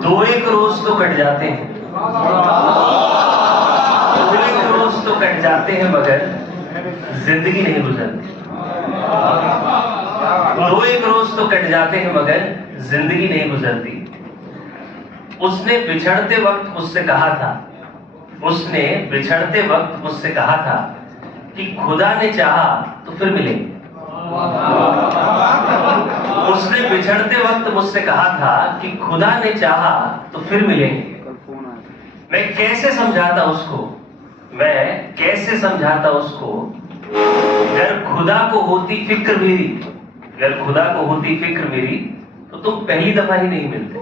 दो एक रोज तो कट जाते हैं, दो एक रोज तो कट जाते हैं मगर जिंदगी नहीं गुजरती। दो एक रोज तो कट जाते हैं मगर जिंदगी नहीं गुजरती। उसने बिछड़ते वक्त मुझसे कहा था, उसने बिछड़ते वक्त मुझसे कहा था कि खुदा ने चाहा तो फिर मिलेंगे। उसने बिछड़ते वक्त मुझसे कहा था कि खुदा ने चाहा तो फिर मिलेंगे। मैं कैसे समझाता उसको, मैं कैसे समझाता उसको, अगर खुदा को होती फिक्र मेरी, अगर खुदा को होती फिक्र मेरी तो तुम पहली दफा ही नहीं मिलते।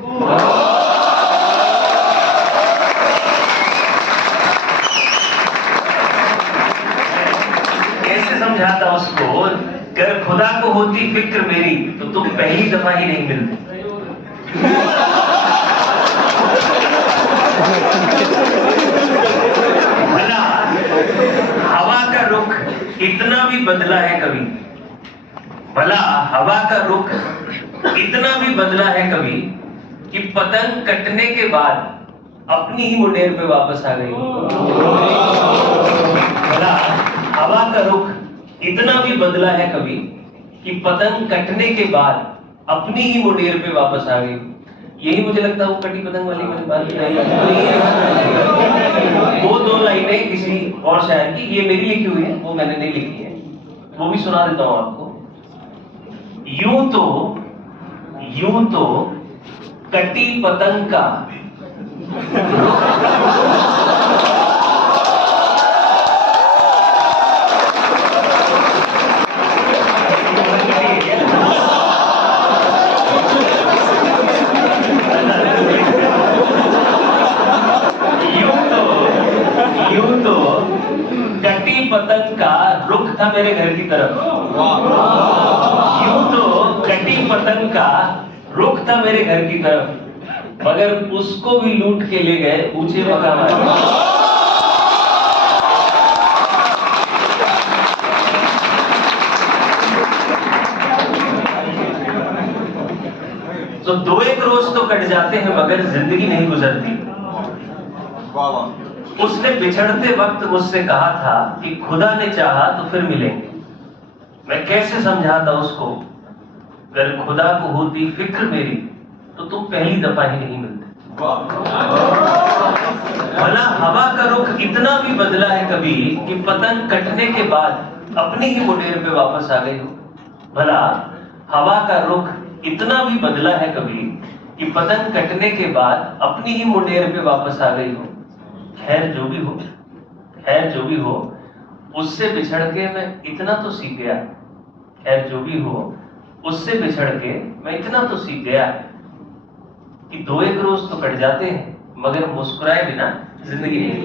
कैसे समझाता उसको, अगर खुदा को होती फिक्र मेरी तो तुम पहली दफा ही नहीं मिलते। भला हवा का रुख इतना भी बदला है कभी, भला हवा का रुख इतना भी बदला है कभी कि पतंग कटने के बाद अपनी ही मुंडेर पे वापस आ गई। भला हवा का रुख इतना भी बदला है कभी कि पतंग कटने के बाद अपनी ही मुंडेर पे वापस आ गई। यही मुझे लगता है वो कटी पतंग वाली मैंने बात बताई। वो दो लाइनें किसी और शायर की, ये मेरी लिखी हुई है, वो मैंने नहीं लिखी है, वो भी सुना देता हूं आपको। यूं तो कटी पतंग का यूं तो कटी पतंग का रुख था मेरे घर की तरफ। यूं तो कटी पतंग का रुख था मेरे घर की तरफ, मगर उसको भी लूट के ले गए ऊंचे मकाम वाले। तो दो एक रोज तो कट जाते हैं मगर जिंदगी नहीं गुजरती। उसने बिछड़ते वक्त मुझसे कहा था कि खुदा ने चाहा तो फिर मिलेंगे। मैं कैसे समझाता उसको, अगर खुदा को होती फिक्र मेरी तो तुम पहली दफा ही नहीं मिलते। भला हवा का रुख इतना भी बदला है कभी कि पतंग कटने के बाद अपनी ही मुंडेर पे वापस आ गई हो। भला हवा का रुख इतना भी बदला है कभी कि पतंग कटने के बाद अपनी ही मुंडेर पे वापस आ गई हो। खैर जो भी हो, खैर जो भी हो, उससे बिछड़ के मैं इतना तो सीख गया। खैर जो भी हो, उससे बिछड़ के मैं इतना तो सीख गया कि दो एक रोज तो कट जाते हैं मगर मुस्कुराए बिना जिंदगी नहीं।